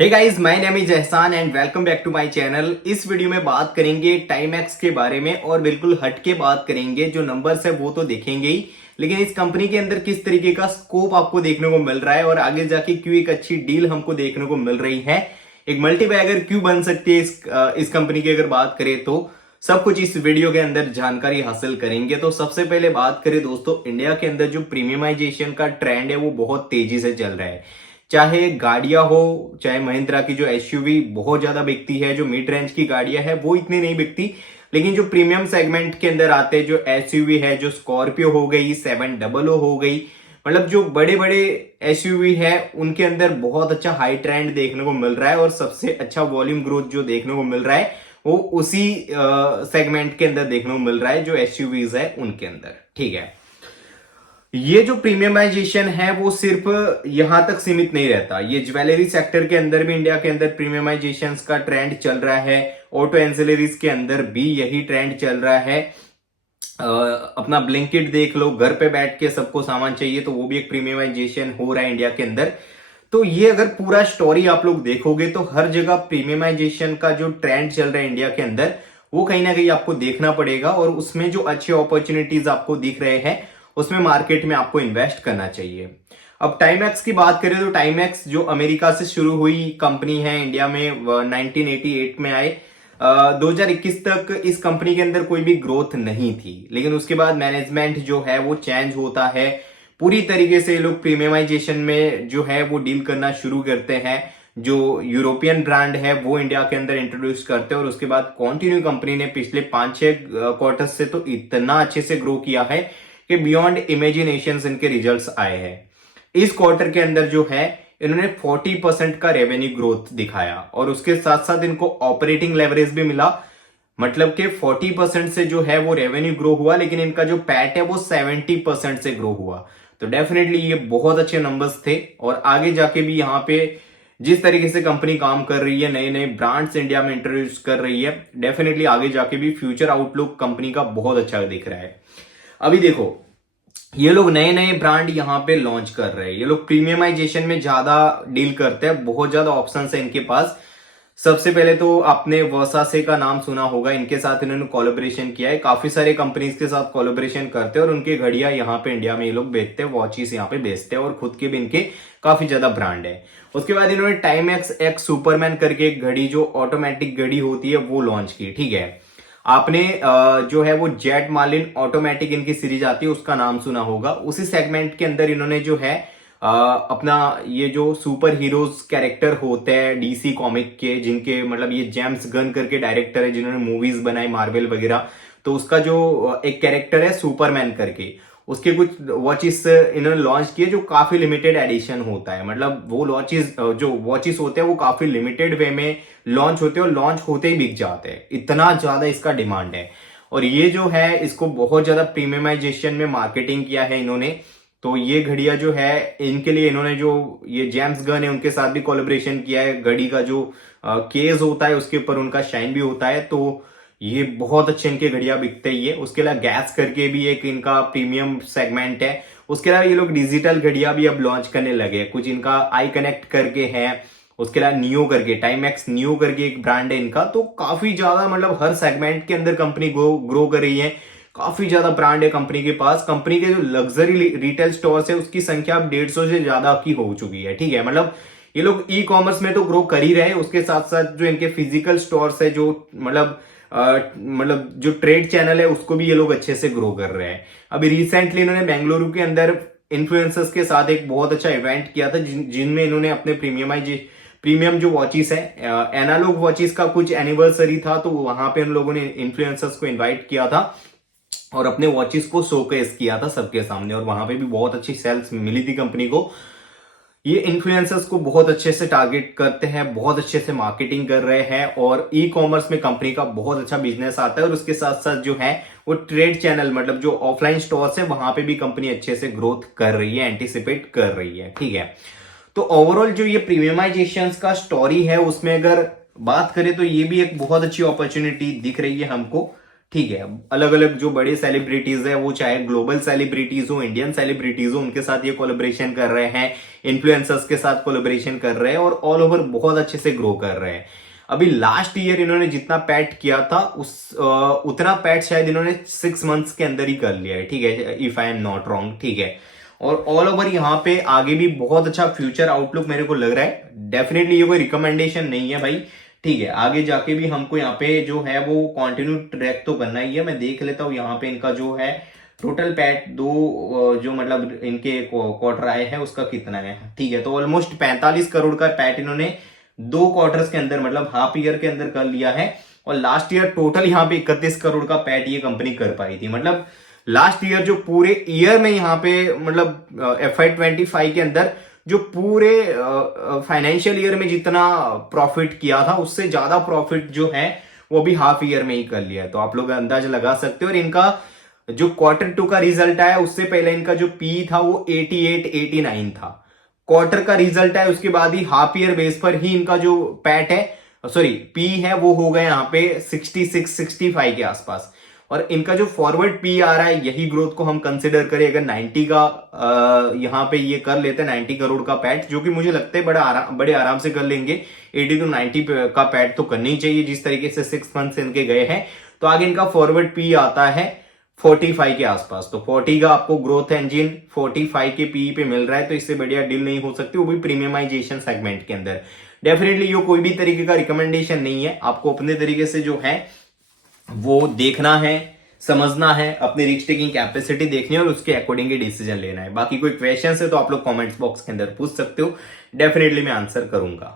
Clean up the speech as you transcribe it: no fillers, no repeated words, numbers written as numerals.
Hey guys, my name is Ehsan and welcome back to my channel. इस video में बात करेंगे टाइमैक्स के बारे में और बिल्कुल हट के बात करेंगे। जो नंबर्स है वो तो देखेंगे ही, लेकिन इस कंपनी के अंदर किस तरीके का स्कोप आपको देखने को मिल रहा है और आगे जाके क्यों एक अच्छी डील हमको देखने को मिल रही है, एक मल्टीबैगर क्यों बन सकती है इस कंपनी की अगर बात करें तो सब कुछ इस वीडियो के अंदर जानकारी हासिल करेंगे। तो सबसे पहले बात करें दोस्तों, इंडिया के अंदर जो प्रीमियमाइजेशन का ट्रेंड है वो बहुत तेजी से चल रहा है। चाहे गाड़ियां हो, चाहे महिंद्रा की जो एसयूवी बहुत ज्यादा बिकती है, जो मिड रेंज की गाड़ियां है वो इतनी नहीं बिकती, लेकिन जो प्रीमियम सेगमेंट के अंदर आते हैं, जो एसयूवी है, जो स्कॉर्पियो हो गई, 700 हो गई, मतलब जो बड़े बड़े एसयूवी है उनके अंदर बहुत अच्छा हाई ट्रेंड देखने को मिल रहा है और सबसे अच्छा वॉल्यूम ग्रोथ जो देखने को मिल रहा है वो उसी सेगमेंट के अंदर देखने को मिल रहा है, जो एसयूवीज है उनके अंदर। ठीक है, ये जो प्रीमियमाइजेशन है वो सिर्फ यहां तक सीमित नहीं रहता, ये ज्वेलरी सेक्टर के अंदर भी इंडिया के अंदर प्रीमियमाइजेशन का ट्रेंड चल रहा है। ऑटो एंसिलरीज के अंदर भी यही ट्रेंड चल रहा है। अपना ब्लिंकिट देख लो, घर पे बैठ के सबको सामान चाहिए तो वो भी एक प्रीमियमाइजेशन हो रहा है इंडिया के अंदर। तो ये अगर पूरा स्टोरी आप लोग देखोगे तो हर जगह प्रीमियमाइजेशन का जो ट्रेंड चल रहा है इंडिया के अंदर वो कहीं ना कहीं आपको देखना पड़ेगा और उसमें जो अच्छे अपॉर्चुनिटीज आपको दिख रहे हैं उसमें मार्केट में आपको इन्वेस्ट करना चाहिए। अब टाइमैक्स की बात करें तो टाइमैक्स जो अमेरिका से शुरू हुई कंपनी है, इंडिया में 1988 में आए। 2021 तक इस कंपनी के अंदर कोई भी ग्रोथ नहीं थी, लेकिन उसके बाद मैनेजमेंट जो है वो चेंज होता है। पूरी तरीके से ये लोग प्रीमियमाइजेशन में जो है वो डील करना शुरू करते हैं। जो यूरोपियन ब्रांड है वो इंडिया के अंदर इंट्रोड्यूस करते हैं और उसके बाद कॉन्टिन्यू कंपनी ने पिछले 5-6 क्वार्टर से तो इतना अच्छे से ग्रो किया है कि बियॉन्ड इमेजिनेशन इनके रिजल्ट्स आए हैं। इस क्वार्टर के अंदर जो है इन्होंने 40% का रेवेन्यू ग्रोथ दिखाया और उसके साथ साथ इनको ऑपरेटिंग लेवरेज भी मिला। मतलब कि 40% से जो है वो रेवेन्यू ग्रो हुआ, लेकिन इनका जो पैट है वो 70% से ग्रो हुआ। तो डेफिनेटली ये बहुत अच्छे नंबर्स थे और आगे जाके भी यहाँ पे जिस तरीके से कंपनी काम कर रही है, नए नए ब्रांड्स इंडिया में इंट्रोड्यूस कर रही है, डेफिनेटली आगे जाके भी फ्यूचर आउटलुक कंपनी का बहुत अच्छा दिख रहा है। अभी देखो, ये लोग नए नए ब्रांड यहाँ पे लॉन्च कर रहे हैं, ये लोग प्रीमियमाइजेशन में ज्यादा डील करते हैं, बहुत ज्यादा ऑप्शंस है इनके पास। सबसे पहले तो आपने वर्सासे का नाम सुना होगा, इनके साथ इन्होंने कोलैबोरेशन किया है, काफी सारे कंपनीज के साथ कोलैबोरेशन करते हैं और उनके घड़ियां यहाँ पे इंडिया में ये लोग बेचते हैं, वॉचेस यहाँ पे बेचते हैं और खुद के भी इनके काफी ज्यादा ब्रांड है। उसके बाद इन्होंने टाइमैक्स एक्स सुपरमैन करके एक घड़ी जो ऑटोमेटिक घड़ी होती है वो लॉन्च की। ठीक है, आपने जो है वो जेट मार्लिन ऑटोमेटिक इनकी सीरीज आती है उसका नाम सुना होगा। उसी सेगमेंट के अंदर इन्होंने जो है अपना ये जो सुपर हीरोज कैरेक्टर होते हैं डीसी कॉमिक के, जिनके मतलब ये जेम्स गन करके डायरेक्टर है जिन्होंने मूवीज बनाई मार्वल वगैरह, तो उसका जो एक कैरेक्टर है सुपरमैन करके, उसके कुछ वॉचेस इन्होंने लॉन्च किए जो काफी लिमिटेड एडिशन होता है। मतलब वो वॉचेस होते हैं वो काफी लिमिटेड वे में लॉन्च होते हैं और लॉन्च होते ही बिक जाते हैं, इतना ज्यादा इसका डिमांड है। और ये जो है इसको बहुत ज्यादा प्रीमियमाइजेशन में मार्केटिंग किया है इन्होंने। तो ये घड़ियां जो है इनके लिए इन्होंने जो ये जेम्स गन है उनके साथ भी कोलैबोरेशन किया है। घड़ी का जो केस होता है उसके ऊपर उनका शाइन भी होता है, तो ये बहुत अच्छे इनके घड़ियां बिकते ही है। उसके अलावा गैस करके भी एक इनका प्रीमियम सेगमेंट है। उसके अलावा ये लोग डिजिटल घड़ियां भी अब लॉन्च करने लगे, कुछ इनका आई कनेक्ट करके है। उसके अलावा नियो करके, टाइमैक्स नियो करके एक ब्रांड है इनका। तो काफी ज्यादा मतलब हर सेगमेंट के अंदर कंपनी ग्रो कर रही है, काफी ज्यादा ब्रांड है कंपनी के पास। कंपनी के जो लग्जरी रिटेल स्टोर्स है उसकी संख्या अब 150 से ज्यादा की हो चुकी है। ठीक है, मतलब ये लोग ई कॉमर्स में तो ग्रो कर ही रहे हैं, उसके साथ साथ जो इनके फिजिकल स्टोर्स है, जो मतलब जो ट्रेड चैनल है उसको भी ये लोग अच्छे से ग्रो कर रहे हैं। अभी रिसेंटली इन्होंने बेंगलुरु के अंदर इन्फ्लुएंसर्स के साथ एक बहुत अच्छा इवेंट किया था जिनमें इन्होंने अपने प्रीमियम जो वॉचेस है, एनालॉग वॉचेस का कुछ एनिवर्सरी था, तो वहां पे उन लोगों ने इन्फ्लुएंसर्स को इनवाइट किया था और अपने वॉचेस को शोकेस किया था सबके सामने और वहां पे भी बहुत अच्छी सेल्स मिली थी कंपनी को। ये इन्फ्लुएंसर्स को बहुत अच्छे से टारगेट करते हैं, बहुत अच्छे से मार्केटिंग कर रहे हैं और ई कॉमर्स में कंपनी का बहुत अच्छा बिजनेस आता है। और उसके साथ साथ जो है वो ट्रेड चैनल मतलब जो ऑफलाइन स्टोर्स है वहां पे भी कंपनी अच्छे से ग्रोथ कर रही है, एंटिसिपेट कर रही है। ठीक है, तो ओवरऑल जो ये प्रीमियमाइजेशन का स्टोरी है उसमें अगर बात करें तो ये भी एक बहुत अच्छी अपॉर्चुनिटी दिख रही है हमको। ठीक है, अलग अलग जो बड़े सेलिब्रिटीज है, वो चाहे ग्लोबल सेलिब्रिटीज हो, इंडियन सेलिब्रिटीज हो, उनके साथ ये कोलेब्रेशन कर रहे हैं, इन्फ्लुएंसर्स के साथ कोलेब्रेशन कर रहे हैं और ऑल ओवर बहुत अच्छे से ग्रो कर रहे हैं। अभी लास्ट ईयर इन्होंने जितना पैट किया था उतना पैट शायद इन्होंने 6 मंथ्स के अंदर ही कर लिया है, ठीक है, if I am not wrong, ठीक है। और ऑल ओवर यहाँ पे आगे भी बहुत अच्छा फ्यूचर आउटलुक मेरे को लग रहा है। डेफिनेटली ये कोई रिकमेंडेशन नहीं है भाई, ठीक है, आगे जाके भी हमको यहाँ पे जो है वो कंटिन्यू ट्रैक तो करना ही है। मैं देख लेता हूँ यहाँ पे इनका जो है टोटल पैट जो मतलब इनके क्वार्टर आए हैं उसका कितना है, ठीक है। तो ऑलमोस्ट 45 करोड़ का पैट इन्होंने 2 क्वार्टर्स के अंदर मतलब हाफ ईयर के अंदर कर लिया है। और लास्ट ईयर टोटल यहाँ पे 31 करोड़ का पैट ये कंपनी कर पाई थी। मतलब लास्ट ईयर जो पूरे ईयर में यहाँ पे मतलब FY25 के अंदर जो पूरे फाइनेंशियल ईयर में जितना प्रॉफिट किया था उससे ज्यादा प्रॉफिट जो है वो भी हाफ ईयर में ही कर लिया है। तो आप लोग अंदाजा लगा सकते हो। और इनका जो Q2 का रिजल्ट आया उससे पहले इनका जो पी था वो 88-89 था। क्वार्टर का रिजल्ट है उसके बाद ही हाफ ईयर बेस पर ही इनका जो पैट है, सॉरी पी है, वो हो गया यहाँ पे 66-65 के आसपास। और इनका जो फॉरवर्ड पी आ रहा है, यही ग्रोथ को हम कंसिडर करें अगर 90 का यहाँ पे ये कर लेते हैं 90 करोड़ का पैट, जो कि मुझे लगता है बड़े आराम से कर लेंगे। 80 to 90 का पैट तो करनी ही चाहिए जिस तरीके से 6 मंथ इनके गए हैं। तो आगे इनका फॉरवर्ड पी आता है 45 के आसपास। तो 40 का आपको ग्रोथ इंजन 45 के पी पे मिल रहा है, तो इससे बढ़िया डील नहीं हो सकती, वो भी प्रीमियमाइजेशन सेगमेंट के अंदर। डेफिनेटली ये कोई भी तरीके का रिकमेंडेशन नहीं है, आपको अपने तरीके से जो है वो देखना है, समझना है, अपनी रिस्क टेकिंग कैपेसिटी देखनी है और उसके अकॉर्डिंग ही डिसीजन लेना है। बाकी कोई क्वेश्चन है तो आप लोग कमेंट्स बॉक्स के अंदर पूछ सकते हो, डेफिनेटली मैं आंसर करूंगा।